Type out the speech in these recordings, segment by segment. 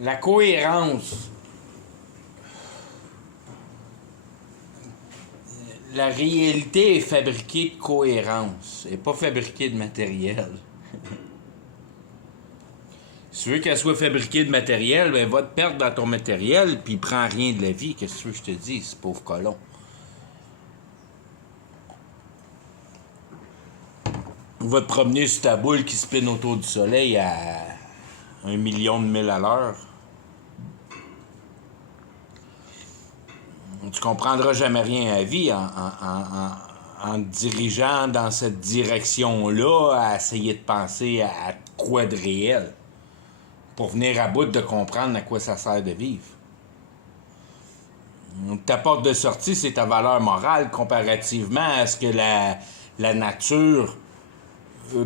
La cohérence. La réalité est fabriquée de cohérence, et pas fabriquée de matériel. Si tu veux qu'elle soit fabriquée de matériel, ben va te perdre dans ton matériel, puis prends rien de la vie. Qu'est-ce que tu veux que je te dise, pauvre colon? Va te promener sur ta boule qui spinne autour du soleil à 1 million de milles à l'heure. Tu comprendras jamais rien à la vie en te dirigeant dans cette direction-là, à essayer de penser à quoi de réel, pour venir à bout de comprendre à quoi ça sert de vivre. Ta porte de sortie, c'est ta valeur morale comparativement à ce que la nature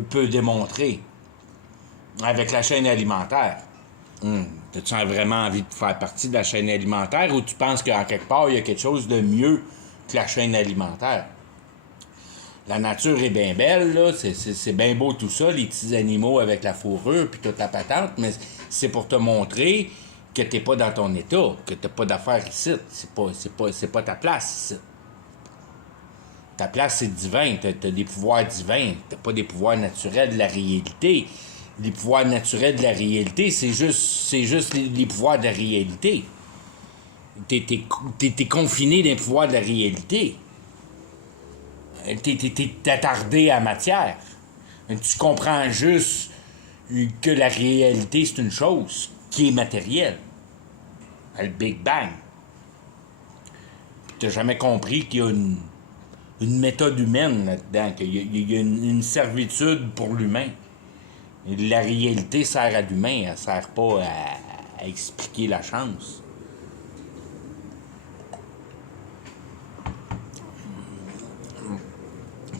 peut démontrer avec la chaîne alimentaire. As-tu vraiment envie de faire partie de la chaîne alimentaire ou tu penses qu'en quelque part, il y a quelque chose de mieux que la chaîne alimentaire? La nature est bien belle, là. C'est bien beau tout ça, les petits animaux avec la fourrure puis toute la patente, mais c'est pour te montrer que t'es pas dans ton état, que t'as pas d'affaires ici. C'est pas ta place ici. Ta place, c'est divin. T'as des pouvoirs divins. T'as pas des pouvoirs naturels de la réalité. Les pouvoirs naturels de la réalité, c'est juste les pouvoirs de la réalité. T'es confiné d'un pouvoir de la réalité. T'es attardé à la matière. Tu comprends juste que la réalité, c'est une chose qui est matérielle. Le Big Bang. Puis t'as jamais compris qu'il y a une méthode humaine là-dedans, qu'il y a une servitude pour l'humain. La réalité sert à l'humain, elle sert pas à expliquer la chance.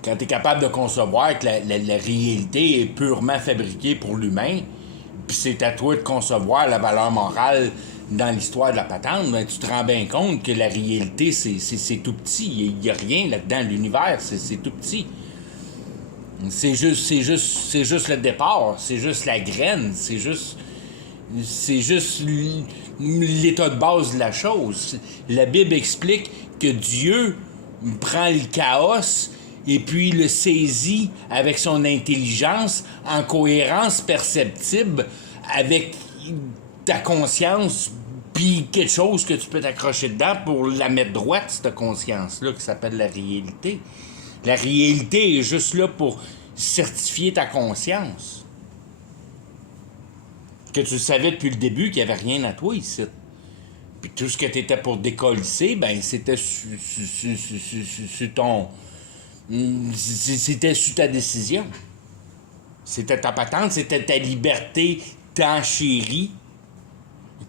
Quand tu es capable de concevoir que la réalité est purement fabriquée pour l'humain, puis c'est à toi de concevoir la valeur morale dans l'histoire de la patente, ben, tu te rends bien compte que la réalité, c'est tout petit. Il n'y a rien là-dedans. L'univers, c'est tout petit. C'est juste le départ, c'est juste la graine, c'est juste l'état de base de la chose. La Bible explique que Dieu prend le chaos et puis le saisit avec son intelligence en cohérence perceptible avec ta conscience puis quelque chose que tu peux t'accrocher dedans pour la mettre droite, cette conscience-là, qui s'appelle la réalité. La réalité est juste là pour certifier ta conscience. Que tu savais depuis le début qu'il n'y avait rien à toi ici. Puis tout ce que tu étais pour décollisser, ben c'était sur ton... C'était sur ta décision. C'était ta patente, c'était ta liberté tant chérie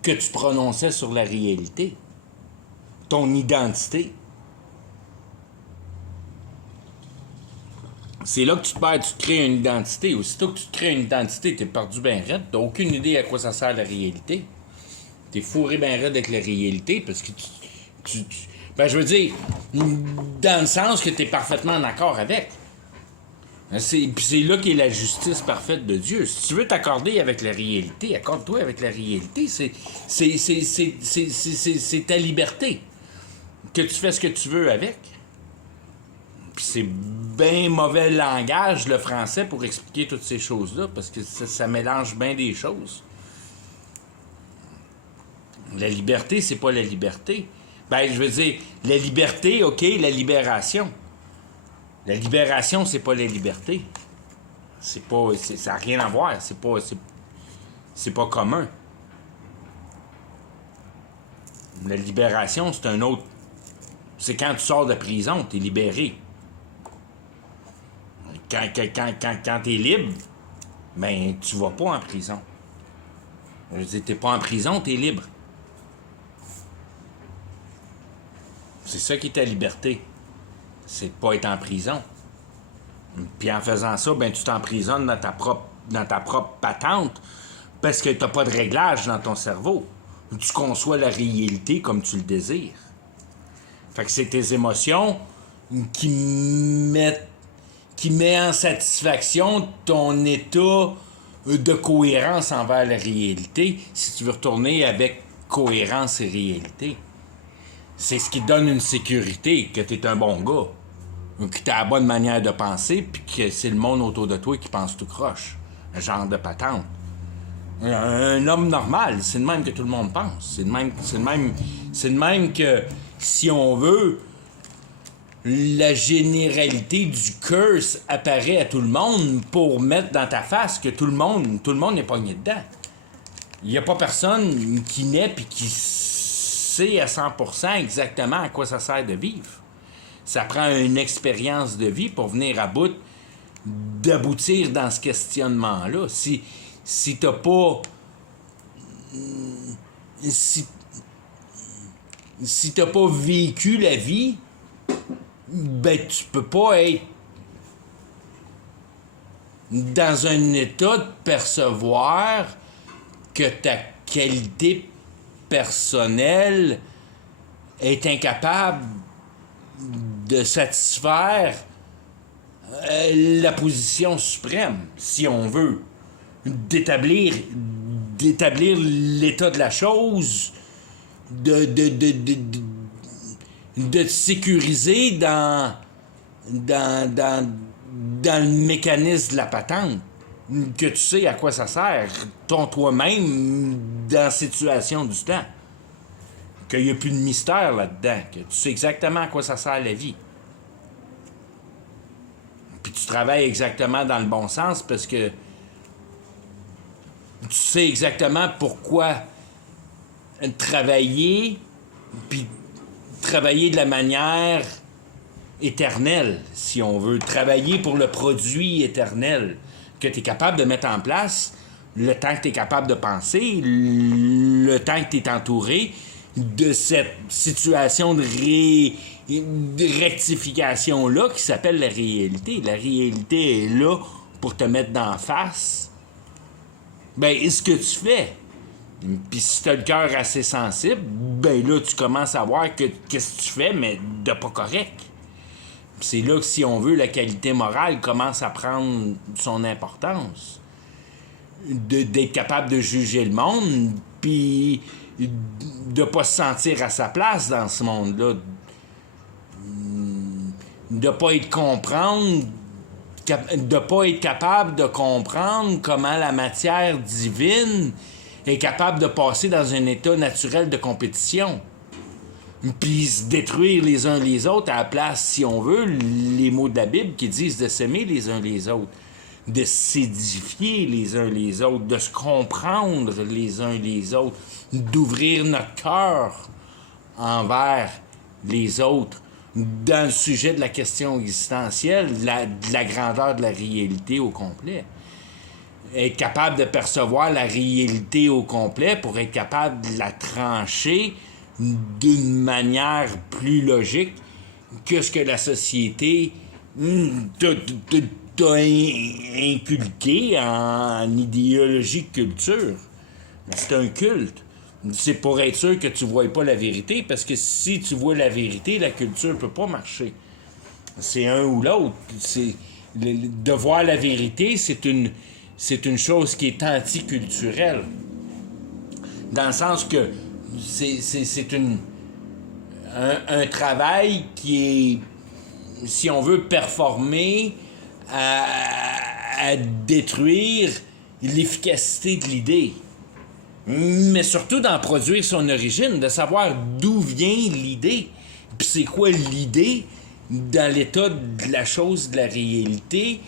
que tu prononçais sur la réalité. Ton identité. C'est là que tu te perds, tu te crées une identité. Aussitôt que tu te crées une identité, t'es perdu ben raide. T'as aucune idée à quoi ça sert la réalité. T'es fourré ben raide avec la réalité parce que ben je veux dire, dans le sens que t'es parfaitement en accord avec. Puis c'est là qu'est la justice parfaite de Dieu. Si tu veux t'accorder avec la réalité, accorde-toi avec la réalité. C'est ta liberté. Que tu fais ce que tu veux avec. Puis c'est bien mauvais langage, le français, pour expliquer toutes ces choses-là, parce que ça mélange bien des choses. La liberté, c'est pas la liberté. Ben, je veux dire, la liberté, OK, la libération. La libération, c'est pas la liberté. Ça n'a rien à voir. C'est pas commun. La libération, c'est un autre... C'est quand tu sors de prison, t'es libéré. Quand t'es libre, ben, tu vas pas en prison. Je veux dire, t'es pas en prison, t'es libre. C'est ça qui est ta liberté. C'est de pas être en prison. Puis en faisant ça, ben, tu t'emprisonnes dans ta propre patente parce que t'as pas de réglage dans ton cerveau. Tu conçois la réalité comme tu le désires. Fait que c'est tes émotions qui met en satisfaction ton état de cohérence envers la réalité si tu veux retourner avec cohérence et réalité. C'est ce qui te donne une sécurité, que tu es un bon gars, que tu as la bonne manière de penser, puis que c'est le monde autour de toi qui pense tout croche. Un genre de patente. Un homme normal, c'est le même que tout le monde pense. C'est le même que, si on veut, la généralité du curse apparaît à tout le monde pour mettre dans ta face que tout le monde est pogné dedans. Il n'y a pas personne qui naît et qui sait à 100% exactement à quoi ça sert de vivre. Ça prend une expérience de vie pour venir à bout d'aboutir dans ce questionnement-là. Si t'as pas... Si t'as pas vécu la vie, ben tu peux pas être dans un état de percevoir que ta qualité personnelle est incapable de satisfaire la position suprême, si on veut, d'établir l'état de la chose, de te sécuriser dans le mécanisme de la patente, que tu sais à quoi ça sert, toi-même dans la situation du temps, qu'il n'y a plus de mystère là-dedans, que tu sais exactement à quoi ça sert la vie. Puis tu travailles exactement dans le bon sens parce que tu sais exactement pourquoi travailler, puis travailler de la manière éternelle, si on veut. Travailler pour le produit éternel que tu es capable de mettre en place le temps que tu es capable de penser, le temps que tu es entouré de cette situation de rectification-là qui s'appelle la réalité. La réalité est là pour te mettre d'en face. Ben, ce que tu fais. Puis si tu as le cœur assez sensible, ben là, tu commences à voir que qu'est-ce que tu fais, mais de pas correct. Puis c'est là que, si on veut, la qualité morale commence à prendre son importance. D'être capable de juger le monde, puis de pas se sentir à sa place dans ce monde-là. De pas être capable de comprendre comment la matière divine est capable de passer dans un état naturel de compétition. Puis se détruire les uns les autres à la place, si on veut, les mots de la Bible qui disent de s'aimer les uns les autres, de s'édifier les uns les autres, de se comprendre les uns les autres, d'ouvrir notre cœur envers les autres dans le sujet de la question existentielle, de la grandeur de la réalité au complet. Être capable de percevoir la réalité au complet pour être capable de la trancher d'une manière plus logique que ce que la société t'a inculqué en idéologie de culture. C'est un culte. C'est pour être sûr que tu ne vois pas la vérité, parce que si tu vois la vérité, la culture ne peut pas marcher. C'est un ou l'autre. De voir la vérité, c'est une chose qui est anticulturelle. Dans le sens que c'est un travail qui est, si on veut, performer à détruire l'efficacité de l'idée. Mais surtout d'en produire son origine, de savoir d'où vient l'idée. Puis c'est quoi l'idée dans l'état de la chose, de la réalité,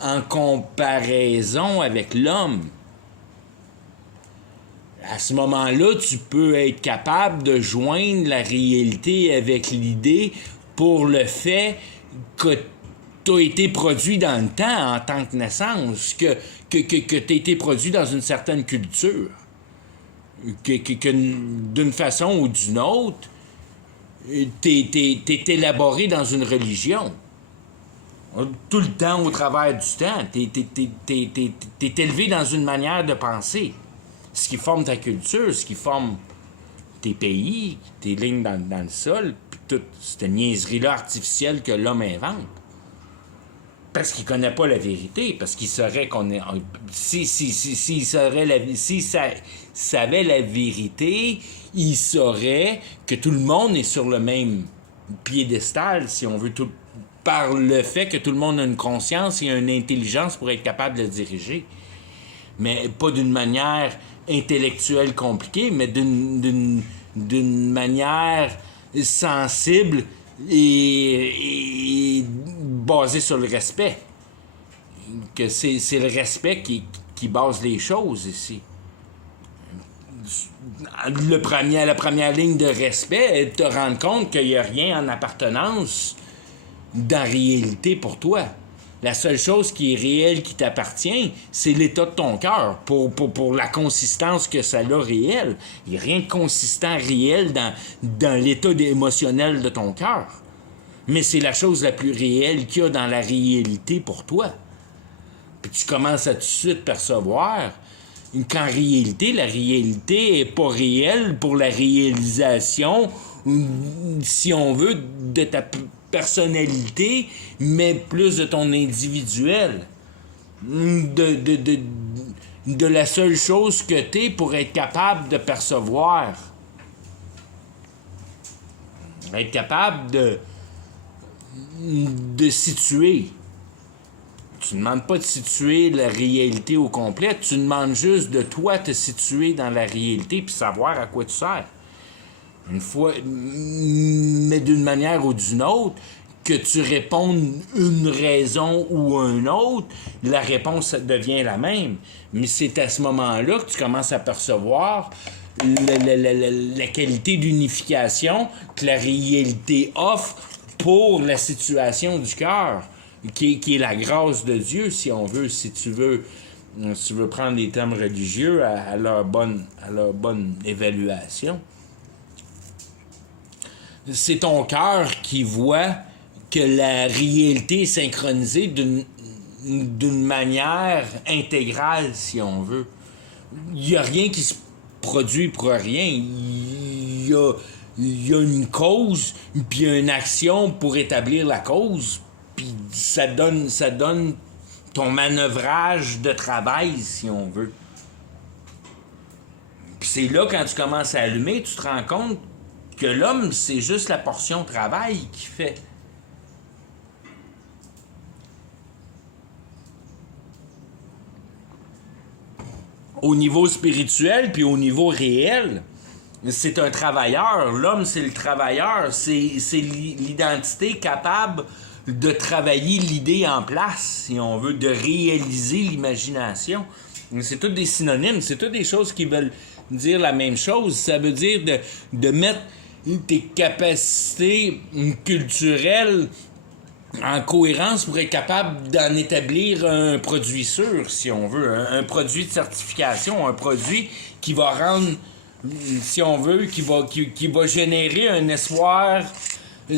en comparaison avec l'homme. À ce moment-là, tu peux être capable de joindre la réalité avec l'idée pour le fait que tu as été produit dans le temps en tant que naissance, que tu as été produit dans une certaine culture. Que d'une façon ou d'une autre, t'es élaboré dans une religion. Tout le temps, au travers du temps, t'es élevé dans une manière de penser. Ce qui forme ta culture, ce qui forme tes pays, tes lignes dans le sol, puis toute cette niaiserie-là artificielle que l'homme invente. Parce qu'il connaît pas la vérité, parce qu'il saurait qu'on est... S'il savait la vérité, il saurait que tout le monde est sur le même piédestal, si on veut, par le fait que tout le monde a une conscience et une intelligence pour être capable de le diriger. Mais pas d'une manière intellectuelle compliquée, mais d'une manière sensible et basée sur le respect. Que c'est le respect qui base les choses ici. La première ligne de respect est de te rendre compte qu'il n'y a rien en appartenance dans la réalité pour toi. La seule chose qui est réelle, qui t'appartient, c'est l'état de ton cœur, pour la consistance que ça a réel. Il n'y a rien de consistant réel dans l'état émotionnel de ton cœur. Mais c'est la chose la plus réelle qu'il y a dans la réalité pour toi. Puis tu commences à tout de suite percevoir qu'en réalité, la réalité n'est pas réelle pour la réalisation, si on veut, de ta personnalité, mais plus de ton individuel. De la seule chose que t'es pour être capable de percevoir. Être capable de situer. Tu ne demandes pas de situer la réalité au complet, tu demandes juste de toi te situer dans la réalité puis savoir à quoi tu sers. Une fois, mais d'une manière ou d'une autre, que tu répondes une raison ou une autre, la réponse devient la même. Mais c'est à ce moment-là que tu commences à percevoir la qualité d'unification que la réalité offre pour la situation du cœur, qui est la grâce de Dieu, si on veut, si tu veux prendre les termes religieux à leur bonne évaluation. C'est ton cœur qui voit que la réalité est synchronisée d'une manière intégrale, si on veut. Il n'y a rien qui se produit pour rien. Il y a une cause, puis une action pour établir la cause, puis ça donne ton manœuvrage de travail, si on veut. Puis c'est là, quand tu commences à allumer, tu te rends compte que l'homme, c'est juste la portion travail qu'il fait. Au niveau spirituel, puis au niveau réel, c'est un travailleur. L'homme, c'est le travailleur. C'est l'identité capable de travailler l'idée en place, si on veut, de réaliser l'imagination. C'est tous des synonymes, c'est toutes des choses qui veulent dire la même chose. Ça veut dire de mettre tes capacités culturelles en cohérence pour être capable d'en établir un produit sûr, si on veut, un produit de certification, un produit qui va rendre, si on veut, qui va générer un espoir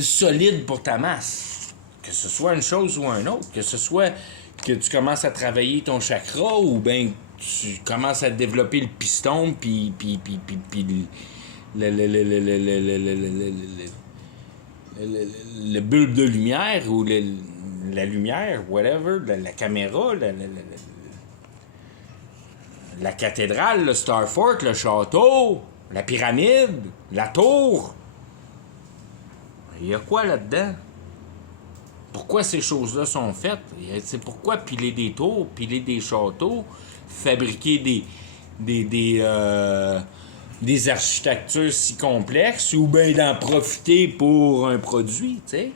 solide pour ta masse. Que ce soit une chose ou un autre, que ce soit que tu commences à travailler ton chakra ou bien tu commences à développer le piston puis le bulbe de lumière ou la lumière, whatever, la caméra, la cathédrale, le Star Fort, le château, la pyramide, la tour. Il y a quoi là-dedans? Pourquoi ces choses-là sont faites? C'est pourquoi piler des tours, piler des châteaux, fabriquer des architectures si complexes ou bien d'en profiter pour un produit, tu sais.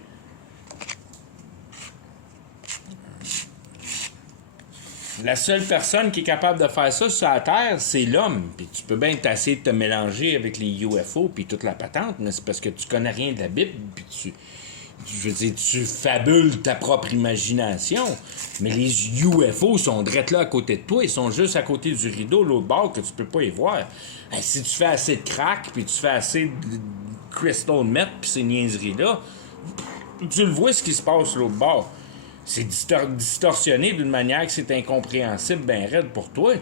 La seule personne qui est capable de faire ça sur la Terre, c'est l'homme. Puis tu peux bien essayer de te mélanger avec les UFO puis toute la patente, mais c'est parce que tu connais rien de la Bible, puis tu fabules ta propre imagination. Mais les UFO sont direct là à côté de toi. Ils sont juste à côté du rideau, l'autre bord, que tu peux pas y voir. Si tu fais assez de crack, puis tu fais assez de crystal meth, puis ces niaiseries-là, tu le vois ce qui se passe l'autre bord. C'est distorsionné d'une manière que c'est incompréhensible, ben raide pour toi.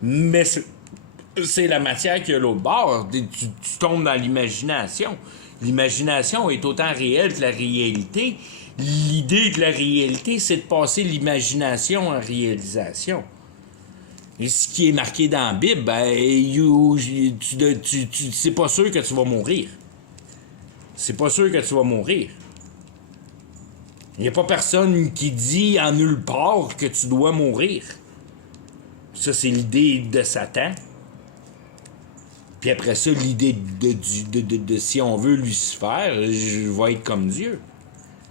Mais c'est la matière qui a l'autre bord. Tu tombes dans l'imagination. L'imagination est autant réelle que la réalité. l'idée de la réalité, c'est de passer l'imagination en réalisation. Et ce qui est marqué dans la Bible, c'est pas sûr que tu vas mourir. C'est pas sûr que tu vas mourir. Il n'y a pas personne qui dit en nulle part que tu dois mourir. Ça, c'est l'idée de Satan. Puis après ça, l'idée de si on veut, Lucifer, je vais être comme Dieu.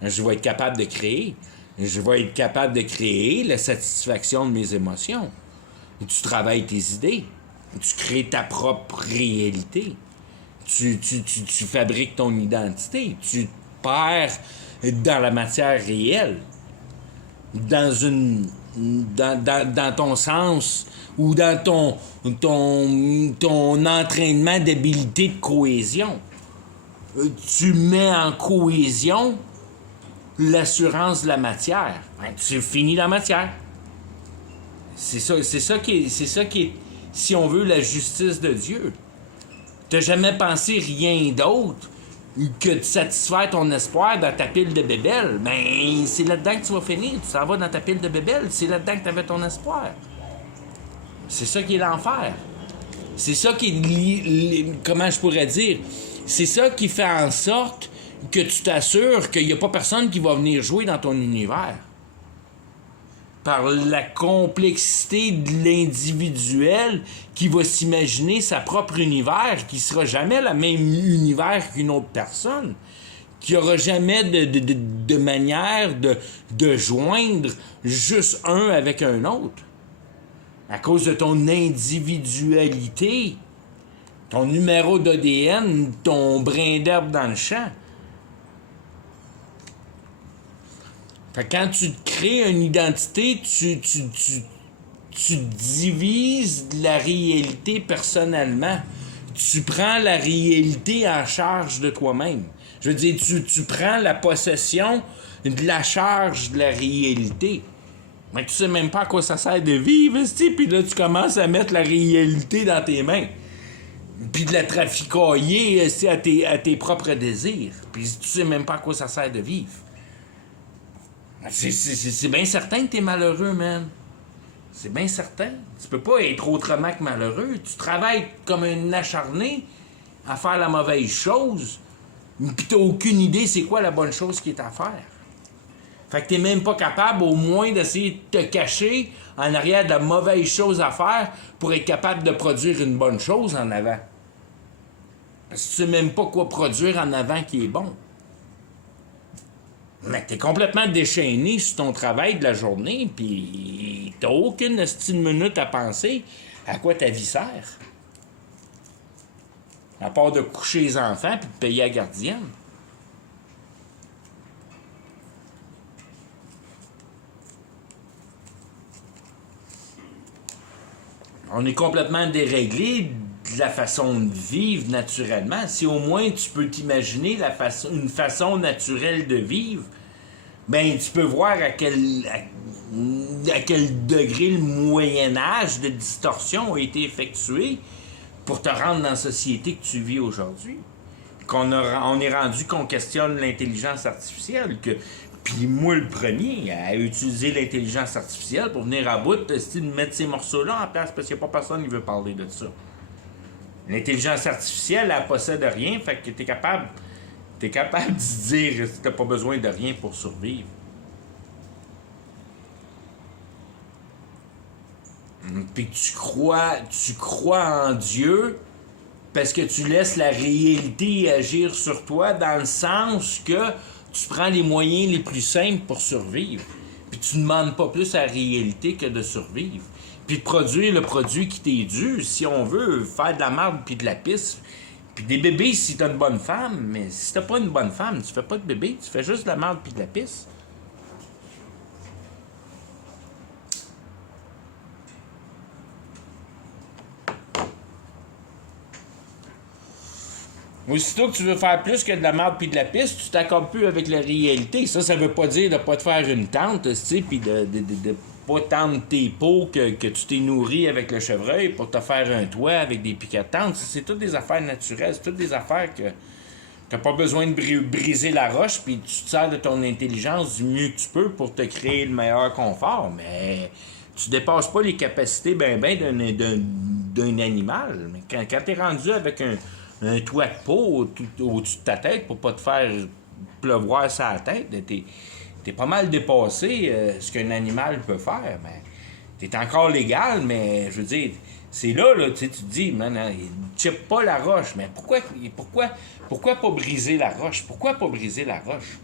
Je vais être capable de créer. Je vais être capable de créer la satisfaction de mes émotions. Tu travailles tes idées. Tu crées ta propre réalité. Tu fabriques ton identité. Tu te perds dans la matière réelle. Dans ton sens ou dans ton entraînement d'habilité de cohésion. Tu mets en cohésion l'assurance de la matière. Tu finis la matière. C'est ça qui est, si on veut, la justice de Dieu. T'as jamais pensé rien d'autre que de satisfaire ton espoir dans ta pile de bébelles. Ben, c'est là-dedans que tu vas finir. Tu s'en vas dans ta pile de bébelles. C'est là-dedans que tu avais ton espoir. C'est ça qui est l'enfer. C'est ça qui est... Comment je pourrais dire? C'est ça qui fait en sorte que tu t'assures qu'il n'y a pas personne qui va venir jouer dans ton univers. Par la complexité de l'individuel qui va s'imaginer sa propre univers, qui sera jamais le même univers qu'une autre personne, qui aura jamais de manière de joindre juste un avec un autre. À cause de ton individualité, ton numéro d'ADN, ton brin d'herbe dans le champ. Fait que quand tu te crées une identité, tu divises la réalité personnellement. Tu prends la réalité en charge de toi-même. Je veux dire, tu prends la possession de la charge de la réalité. Mais tu sais même pas à quoi ça sert de vivre, puis là, tu commences à mettre la réalité dans tes mains. Puis de la traficoyer à tes propres désirs. Puis tu sais même pas à quoi ça sert de vivre. C'est bien certain que t'es malheureux, man. C'est bien certain. Tu peux pas être autrement que malheureux. Tu travailles comme un acharné à faire la mauvaise chose, pis t'as aucune idée c'est quoi la bonne chose qui est à faire. Fait que t'es même pas capable au moins d'essayer de te cacher en arrière de la mauvaise chose à faire pour être capable de produire une bonne chose en avant. Parce que tu sais même pas quoi produire en avant qui est bon. Mais t'es complètement déchaîné sur ton travail de la journée, puis t'as aucune estime minute à penser à quoi ta vie sert. À part de coucher les enfants puis de payer la gardienne. On est complètement déréglé de la façon de vivre naturellement. Si au moins tu peux t'imaginer une façon naturelle de vivre, ben tu peux voir à quel degré le Moyen-Âge de distorsion a été effectué pour te rendre dans la société que tu vis aujourd'hui. On est rendu qu'on questionne l'intelligence artificielle, puis moi le premier à utiliser l'intelligence artificielle pour venir à bout de mettre ces morceaux-là en place parce qu'il n'y a pas personne qui veut parler de ça. L'intelligence artificielle, elle possède rien, fait que t'es capable de dire que t'as pas besoin de rien pour survivre. Puis tu crois en Dieu parce que tu laisses la réalité agir sur toi dans le sens que tu prends les moyens les plus simples pour survivre. Puis tu ne demandes pas plus à la réalité que de survivre. Puis de produire le produit qui t'est dû, si on veut, faire de la marde puis de la pisse. Puis des bébés si t'as une bonne femme, mais si t'as pas une bonne femme, tu fais pas de bébé, tu fais juste de la marde puis de la pisse. Aussitôt que tu veux faire plus que de la marde puis de la pisse, tu t'accordes plus avec la réalité. Ça veut pas dire de pas te faire une tente, tu sais, puis de pas tendre tes peaux que tu t'es nourri avec le chevreuil pour te faire un toit avec des piquets de tente. C'est toutes des affaires naturelles, c'est toutes des affaires que T'as pas besoin de briser la roche, puis tu te sers de ton intelligence du mieux que tu peux pour te créer le meilleur confort, mais tu dépasses pas les capacités d'un animal. Mais quand t'es rendu avec un toit de peau au-dessus de ta tête pour pas te faire pleuvoir sur la tête, t'es pas mal dépassé ce qu'un animal peut faire. Mais t'es encore légal, mais je veux dire, c'est là, tu te dis, man, chip pas la roche. Mais pourquoi pas briser la roche? Pourquoi pas briser la roche?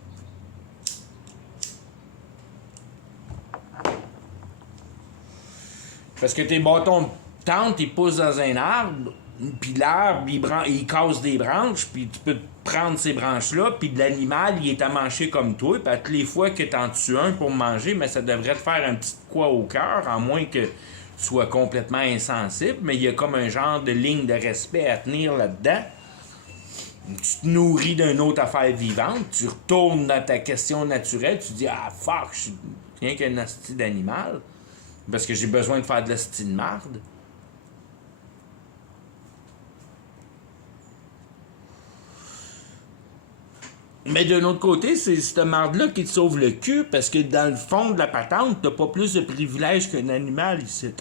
Parce que tes bâtons de tente, ils poussent dans un arbre, puis l'arbre, il casse des branches, puis tu peux prendre ces branches-là, puis l'animal, il est à manger comme toi, puis à toutes les fois que t'en tues un pour manger, mais ça devrait te faire un petit quoi au cœur, à moins que tu sois complètement insensible, mais il y a comme un genre de ligne de respect à tenir là-dedans. Tu te nourris d'une autre affaire vivante, tu retournes dans ta question naturelle, tu dis « Ah, fuck, je suis rien qu'un hostie d'animal. » Parce que j'ai besoin de faire de l'hostie de marde. Mais d'un autre côté, c'est cette marde-là qui te sauve le cul, parce que dans le fond de la patente, t'as pas plus de privilèges qu'un animal ici.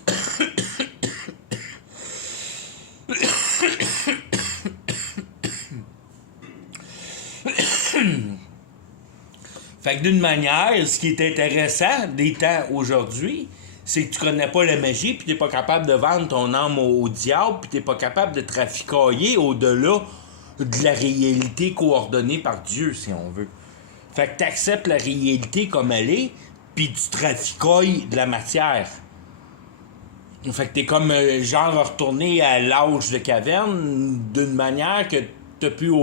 Fait que d'une manière, ce qui est intéressant des temps aujourd'hui, c'est que tu connais pas la magie, puis t'es pas capable de vendre ton âme au diable, puis t'es pas capable de traficailler au-delà de la réalité coordonnée par Dieu, si on veut. Fait que t'acceptes la réalité comme elle est, puis tu traficailles de la matière. Fait que t'es comme genre retourné à l'âge de caverne d'une manière que t'as plus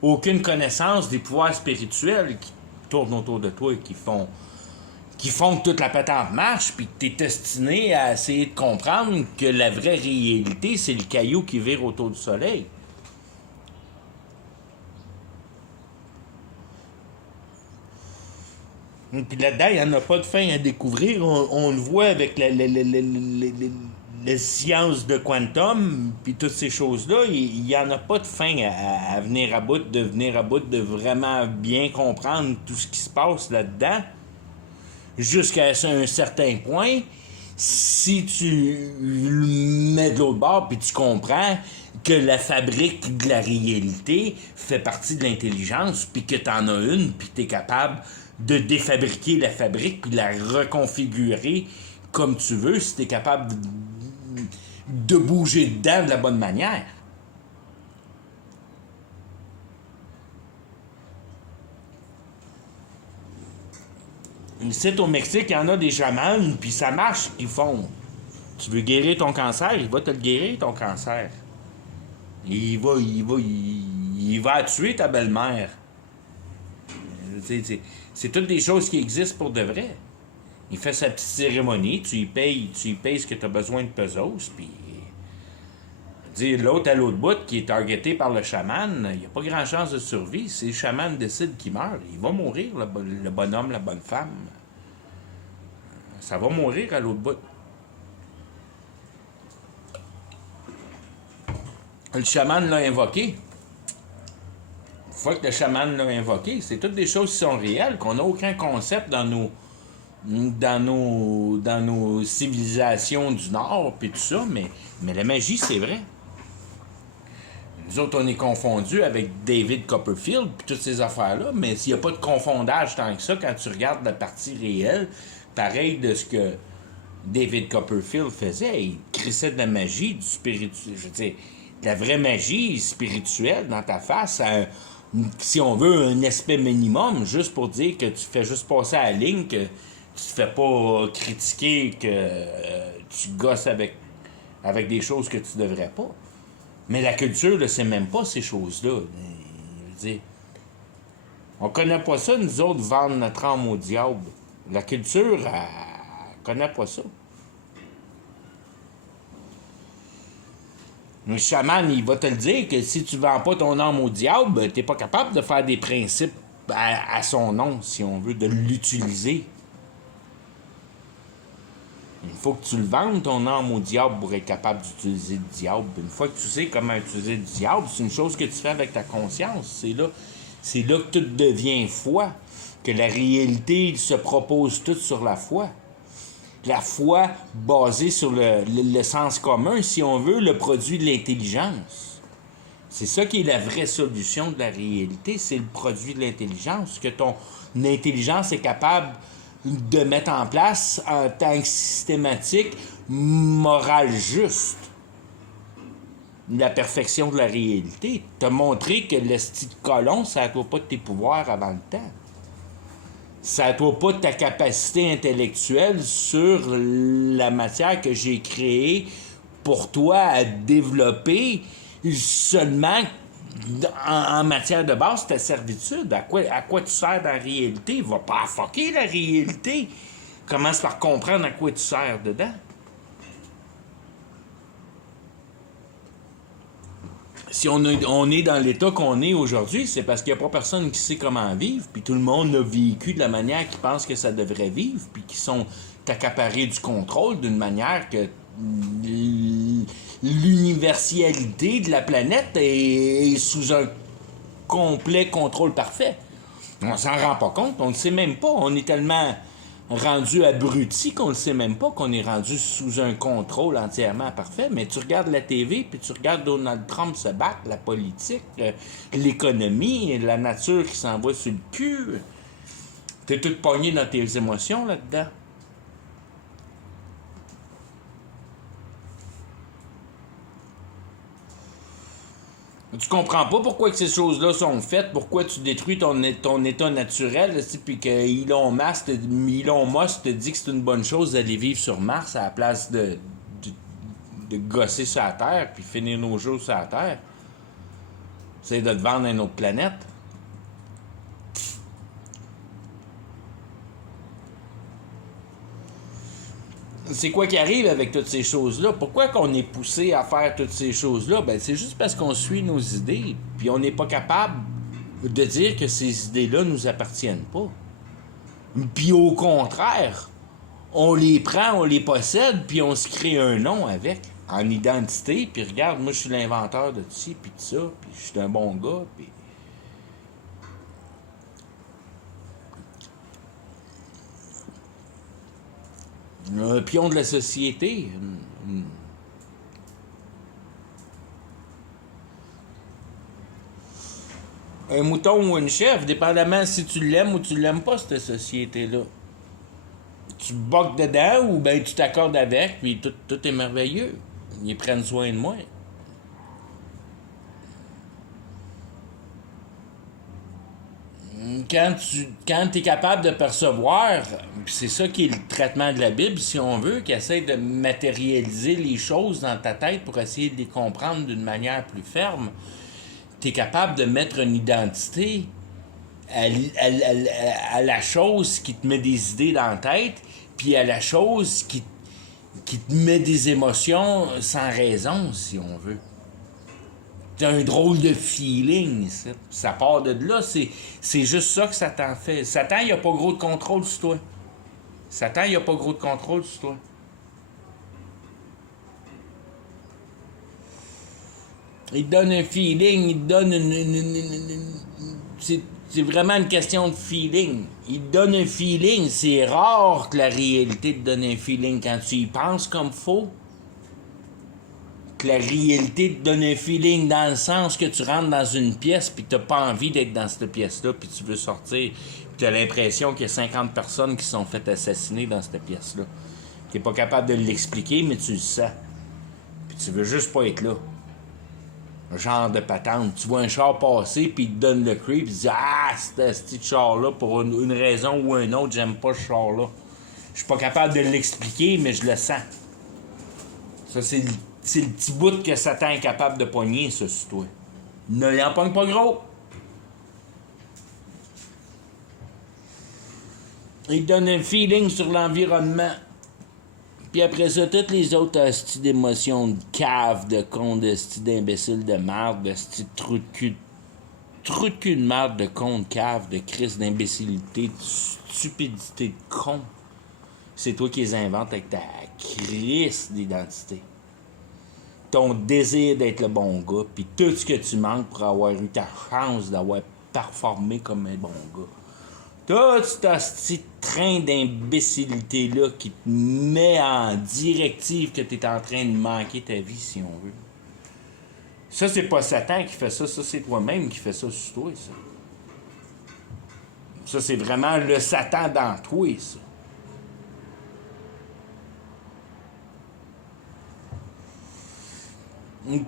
aucune connaissance des pouvoirs spirituels qui tournent autour de toi et qui font que toute la patente marche, puis que t'es destiné à essayer de comprendre que la vraie réalité, c'est le caillou qui vire autour du soleil. Puis là-dedans, il n'y en a pas de fin à découvrir. On le voit avec la science de quantum, puis toutes ces choses-là. Il n'y en a pas de fin à venir à bout, de vraiment bien comprendre tout ce qui se passe là-dedans. Jusqu'à un certain point, si tu le mets de l'autre bord, puis tu comprends que la fabrique de la réalité fait partie de l'intelligence, puis que tu en as une, puis tu es capable de défabriquer la fabrique, puis de la reconfigurer comme tu veux, si tu es capable de bouger dedans de la bonne manière. Ici, au Mexique, il y en a des chamans, puis ça marche, ils font. Tu veux guérir ton cancer, il va te le guérir, ton cancer. Il va tuer ta belle-mère. C'est toutes des choses qui existent pour de vrai. Il fait sa petite cérémonie, tu y payes ce que tu as besoin de pesos, puis l'autre à l'autre bout qui est targeté par le chaman, il n'y a pas grand chance de survie. Si le chaman décide qu'il meurt, il va mourir, le bonhomme, la bonne femme. Ça va mourir à l'autre bout. Le chaman l'a invoqué. Une fois que le chaman l'a invoqué, c'est toutes des choses qui sont réelles, qu'on n'a aucun concept dans nos civilisations du Nord, puis tout ça, mais la magie, c'est vrai. Nous autres, on est confondus avec David Copperfield, puis toutes ces affaires-là, mais s'il n'y a pas de confondage tant que ça, quand tu regardes la partie réelle, pareil de ce que David Copperfield faisait, il crissait de la magie, du spirituel, je veux dire, de la vraie magie spirituelle dans ta face, si on veut, un aspect minimum, juste pour dire que tu fais juste passer à la ligne, que tu te fais pas critiquer, que tu gosses avec des choses que tu devrais pas. Mais la culture ne sait même pas ces choses-là. Je veux dire, on connaît pas ça, nous autres, vendre notre âme au diable. La culture, elle connaît pas ça. Le chaman, il va te le dire que si tu vends pas ton âme au diable, t'es pas capable de faire des principes à son nom, si on veut, de l'utiliser. Il faut que tu le vendes, ton âme au diable, pour être capable d'utiliser le diable. Une fois que tu sais comment utiliser le diable, c'est une chose que tu fais avec ta conscience. C'est là que tout devient foi. Que la réalité se propose toute sur la foi. La foi basée sur le sens commun, si on veut, le produit de l'intelligence. C'est ça qui est la vraie solution de la réalité, c'est le produit de l'intelligence. Que ton intelligence est capable de mettre en place en tant que systématique, morale juste. La perfection de la réalité. Te montrer que le style colon, ça ne doit pas de tes pouvoirs avant le temps. Ça ne doit pas de ta capacité intellectuelle sur la matière que j'ai créée pour toi à développer seulement en matière de base, ta servitude. À quoi tu sers dans la réalité? Va pas fucker la réalité. Commence par comprendre à quoi tu sers dedans. Si on est dans l'état qu'on est aujourd'hui, c'est parce qu'il n'y a pas personne qui sait comment vivre, puis tout le monde a vécu de la manière qu'ils pensent que ça devrait vivre, puis qui sont accaparés du contrôle d'une manière que l'universalité de la planète est sous un complet contrôle parfait. On s'en rend pas compte, on ne sait même pas. On est tellement rendu abruti qu'on ne sait même pas qu'on est rendu sous un contrôle entièrement parfait. Mais tu regardes la TV, puis tu regardes Donald Trump se battre, la politique, l'économie, la nature qui s'en va sur le cul. T'es tout pogné dans tes émotions là-dedans. Tu comprends pas pourquoi que ces choses-là sont faites, pourquoi tu détruis ton état naturel, puis que Elon Musk te dit que c'est une bonne chose d'aller vivre sur Mars à la place de gosser sur la Terre, puis finir nos jours sur la Terre. C'est de te vendre à une autre planète. C'est quoi qui arrive avec toutes ces choses-là? Pourquoi qu'on est poussé à faire toutes ces choses-là? Ben, c'est juste parce qu'on suit nos idées, puis on n'est pas capable de dire que ces idées-là nous appartiennent pas. Puis au contraire, on les prend, on les possède, puis on se crée un nom avec, en identité, puis regarde, moi je suis l'inventeur de ci, puis de ça, puis je suis un bon gars, puis... Un pion de la société. Un mouton ou une chèvre, dépendamment si tu l'aimes ou tu l'aimes pas, cette société-là. Tu boques dedans ou ben tu t'accordes avec, puis tout est merveilleux. Ils prennent soin de moi. Quand tu es capable de percevoir, c'est ça qui est le traitement de la Bible, si on veut, qui essaie de matérialiser les choses dans ta tête pour essayer de les comprendre d'une manière plus ferme, tu es capable de mettre une identité à la chose qui te met des idées dans la tête, puis à la chose qui te met des émotions sans raison, si on veut. T'as un drôle de feeling, ça part de là, c'est juste ça que Satan fait. Satan, il a pas gros de contrôle sur toi. Satan, il a pas gros de contrôle sur toi. Il te donne un feeling, il te donne c'est vraiment une question de feeling. Il te donne un feeling, c'est rare que la réalité te donne un feeling quand tu y penses comme faut. Que la réalité te donne un feeling dans le sens que tu rentres dans une pièce puis que t'as pas envie d'être dans cette pièce-là puis tu veux sortir puis t'as l'impression qu'il y a 50 personnes qui se sont fait assassiner dans cette pièce-là. T'es pas capable de l'expliquer, mais tu le sens. Puis tu veux juste pas être là. Un genre de patente. Tu vois un char passer puis il te donne le creep puis tu dis « Ah, c'est ce petit char-là, pour une raison ou une autre, j'aime pas ce char-là. » Je suis pas capable de l'expliquer, mais je le sens. Ça, c'est le petit bout que Satan est capable de pogner, ça, sur toi. Ne en pogne pas gros. Il donne un feeling sur l'environnement. Puis après ça, toutes les autres hosties d'émotions de cave, de con, de hosties d'imbéciles de marde, de hosties de trou de cul de marde, de con, de cave, de crise d'imbécilité, de stupidité de con. c'est toi qui les inventes avec ta crise d'identité. Ton désir d'être le bon gars, puis tout ce que tu manques pour avoir eu ta chance d'avoir performé comme un bon gars. Tout ce petit train d'imbécilité-là qui te met en directive que tu es en train de manquer ta vie, si on veut. Ça, c'est pas Satan qui fait ça, c'est toi-même qui fais ça sur toi, ça. Ça, c'est vraiment le Satan dans toi, ça.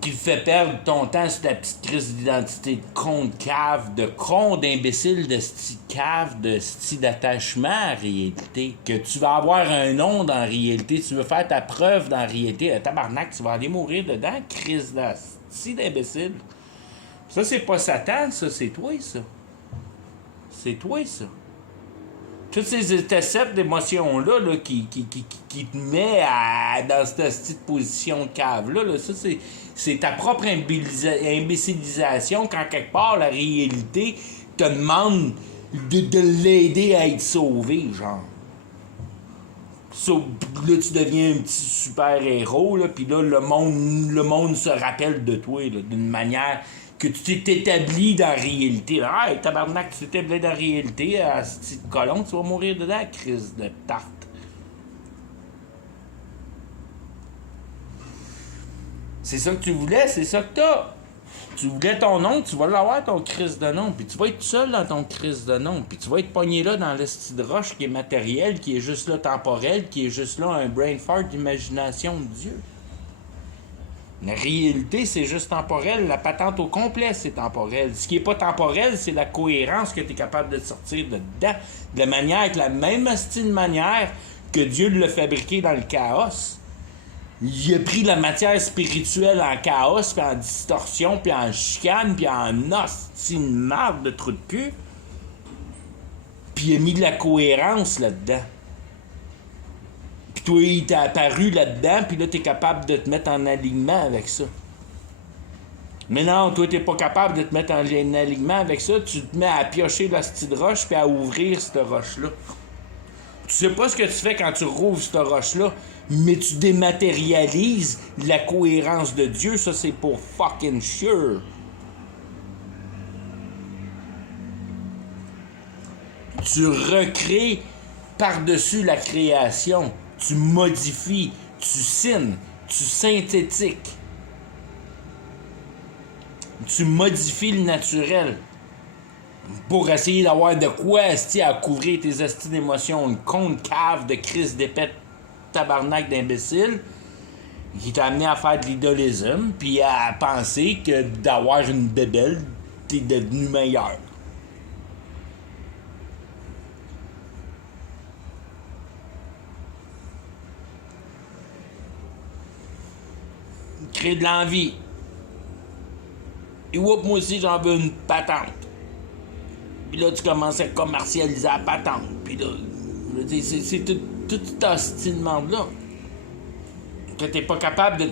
Qui te fait perdre ton temps sur ta petite crise d'identité de con de cave, de con d'imbécile, de style cave, de style d'attachement à réalité. Que tu vas avoir un nom dans la réalité, tu veux faire ta preuve dans la réalité. Tabarnak, tu vas aller mourir dedans, crise d'imbécile. Ça, c'est pas Satan, ça, c'est toi, ça. C'est toi, ça. Toutes ces étincelles d'émotions-là là, qui te met dans cette petite position de cave-là, là, ça, c'est ta propre imbécilisation quand, quelque part, la réalité te demande de l'aider à être sauvé, genre. Là, tu deviens un petit super-héros, là, puis là, le monde se rappelle de toi, là, d'une manière que tu t'es établi dans la réalité. Là. Hey, tabarnak, tu t'es établi dans la réalité, à ce petit colon, tu vas mourir dedans, crise de tarte. C'est ça que tu voulais, c'est ça que t'as. Tu voulais ton nom, tu vas l'avoir, ton crise de nom, puis tu vas être seul dans ton crise de nom, puis tu vas être pogné là dans le style de roche qui est matériel, qui est juste là temporel, qui est juste là un brain fart d'imagination de Dieu. La réalité, c'est juste temporel. La patente au complet, c'est temporel. Ce qui n'est pas temporel, c'est la cohérence que tu es capable de sortir de dedans. De la manière, avec la même style manière que Dieu l'a fabriqué dans le chaos. Il a pris la matière spirituelle en chaos, puis en distorsion, puis en chicane, puis en hostie de marde de trou de cul. Puis il a mis de la cohérence là-dedans. Puis toi, il t'a apparu là-dedans, puis là, t'es capable de te mettre en alignement avec ça. Mais non, toi, t'es pas capable de te mettre en alignement avec ça. Tu te mets à piocher la petite roche, puis à ouvrir cette roche-là. Tu sais pas ce que tu fais quand tu rouvres cette roche-là, mais tu dématérialises la cohérence de Dieu. Ça, c'est pour fucking sure. Tu recrées par-dessus la création. Tu modifies, tu signes, tu synthétiques. Tu modifies le naturel pour essayer d'avoir de quoi à couvrir tes estis d'émotions. Une conne cave de crise d'épée tabarnak d'imbécile qui t'a amené à faire de l'idolisme puis à penser que d'avoir une bébelle, t'es devenu meilleur. Créer de l'envie. Et whoop, moi aussi, j'en veux une patente. Puis là, tu commences à commercialiser la patente. Puis là, c'est tout ce style de monde-là. Que t'es pas capable de...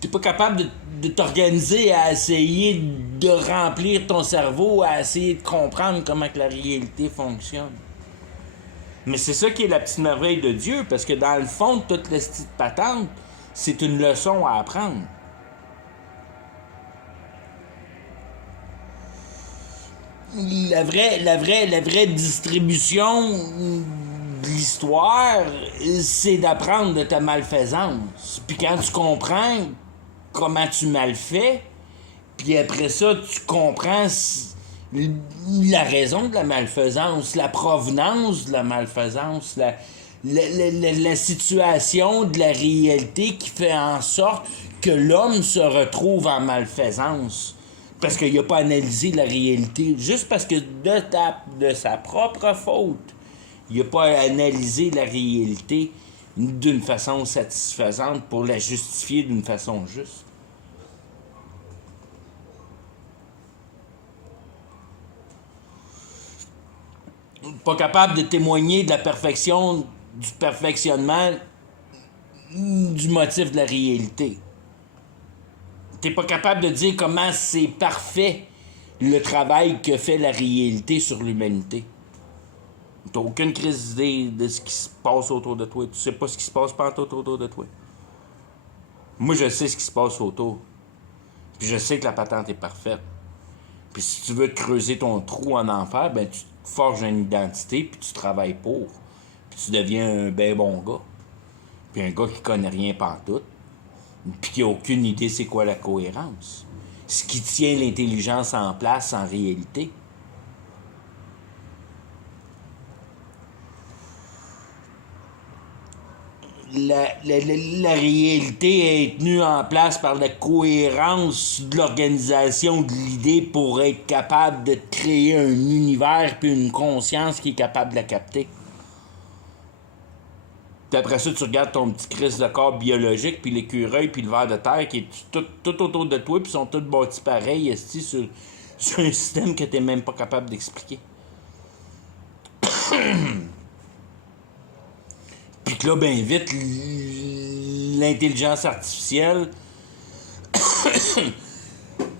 T'es pas capable de t'organiser à essayer de remplir ton cerveau, à essayer de comprendre comment que la réalité fonctionne. Mais c'est ça qui est la petite merveille de Dieu, parce que dans le fond de toute la petite patente, c'est une leçon à apprendre. La vraie distribution de l'histoire, c'est d'apprendre de ta malfaisance. Puis quand tu comprends comment tu mal fais, puis après ça, tu comprends la raison de la malfaisance, la provenance de la malfaisance, la situation de la réalité qui fait en sorte que l'homme se retrouve en malfaisance. Parce qu'il n'a pas analysé la réalité. Juste parce que de sa propre faute, il n'a pas analysé la réalité d'une façon satisfaisante pour la justifier d'une façon juste. Pas capable de témoigner de la perfection, du perfectionnement du motif de la réalité. T'es pas capable de dire comment c'est parfait le travail que fait la réalité sur l'humanité. T'as aucune crise d'idée de ce qui se passe autour de toi. Tu sais pas ce qui se passe partout autour de toi. Moi, je sais ce qui se passe autour. Puis je sais que la patente est parfaite. Puis si tu veux te creuser ton trou en enfer, ben tu te forges une identité, puis tu travailles pour. Puis tu deviens un ben bon gars. Puis un gars qui connaît rien pantoute, puis qui a aucune idée c'est quoi la cohérence. Ce qui tient l'intelligence en place en réalité. La réalité est tenue en place par la cohérence de l'organisation de l'idée pour être capable de créer un univers puis une conscience qui est capable de la capter. Puis après ça, tu regardes ton petit crise de corps biologique, puis l'écureuil, puis le ver de terre qui est tout autour de toi, puis sont tous bâtis pareils, esti, sur un système que t'es même pas capable d'expliquer. Puis que là, ben vite, l'intelligence artificielle...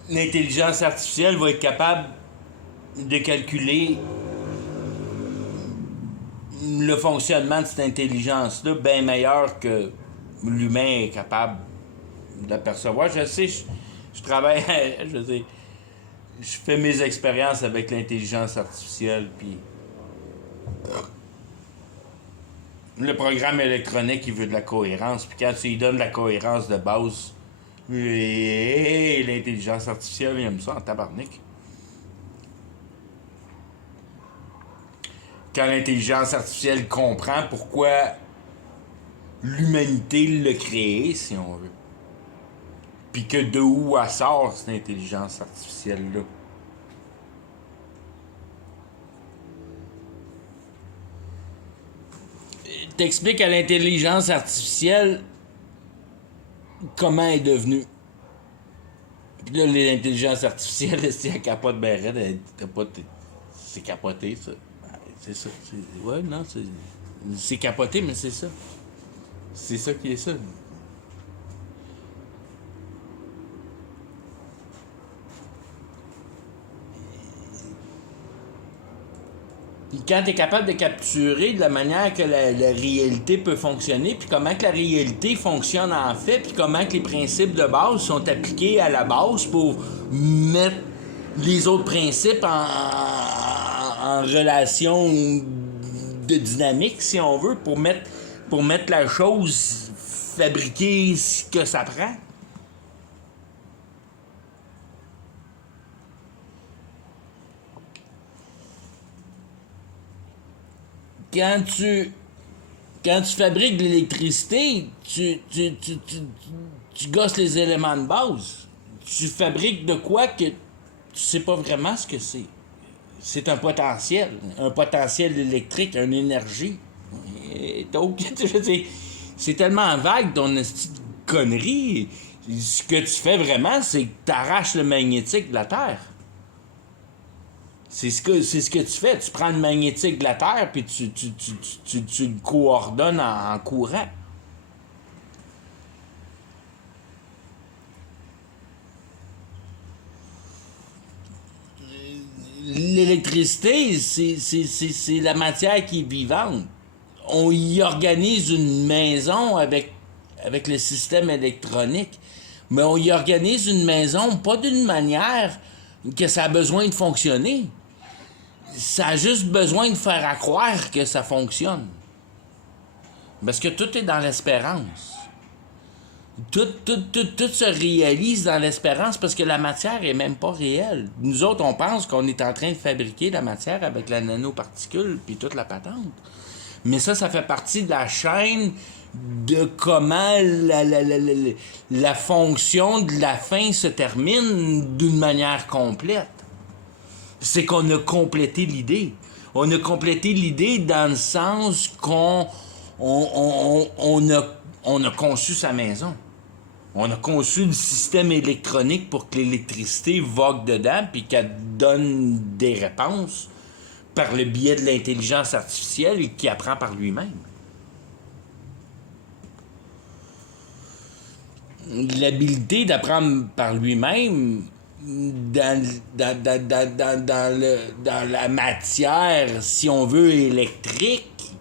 l'intelligence artificielle va être capable de calculer le fonctionnement de cette intelligence-là bien meilleur que l'humain est capable d'apercevoir. Je sais, je travaille, je sais, je fais mes expériences avec l'intelligence artificielle, puis le programme électronique, il veut de la cohérence, puis quand tu lui donnes de la cohérence de base, l'intelligence artificielle, il aime ça en tabarnak. Quand l'intelligence artificielle comprend pourquoi l'humanité l'a créée, si on veut. Puis que de où elle sort, cette intelligence artificielle-là. T'expliques à l'intelligence artificielle comment elle est devenue. Puis là, l'intelligence artificielle, si elle capote ben raide, elle capote. C'est capoté, ça. C'est ça. Ouais, non, c'est capoté, mais c'est ça. C'est ça qui est ça. Quand tu es capable de capturer de la manière que la réalité peut fonctionner, puis comment que la réalité fonctionne en fait, puis comment que les principes de base sont appliqués à la base pour mettre les autres principes en relation de dynamique, si on veut, pour mettre la chose, fabriquer ce que ça prend. Quand tu fabriques de l'électricité, tu gosses les éléments de base. Tu fabriques de quoi que tu sais pas vraiment ce que c'est. C'est un potentiel électrique, une énergie. Donc, c'est tellement vague ton connerie. Ce que tu fais vraiment, c'est que tu arraches le magnétique de la Terre. C'est ce que tu fais. Tu prends le magnétique de la Terre puis tu le coordonnes en courant. L'électricité, c'est la matière qui est vivante. On y organise une maison avec le système électronique, mais on y organise une maison pas d'une manière que ça a besoin de fonctionner. Ça a juste besoin de faire à croire que ça fonctionne. Parce que tout est dans l'espérance. Tout se réalise dans l'espérance parce que la matière est même pas réelle. Nous autres, on pense qu'on est en train de fabriquer la matière avec la nanoparticule puis toute la patente. Mais ça fait partie de la chaîne de comment la fonction de la fin se termine d'une manière complète. C'est qu'on a complété l'idée. On a complété l'idée dans le sens qu'on a conçu sa maison. On a conçu le système électronique pour que l'électricité vogue dedans puis qu'elle donne des réponses par le biais de l'intelligence artificielle et qui apprend par lui-même. L'habilité d'apprendre par lui-même dans la matière, si on veut, électrique,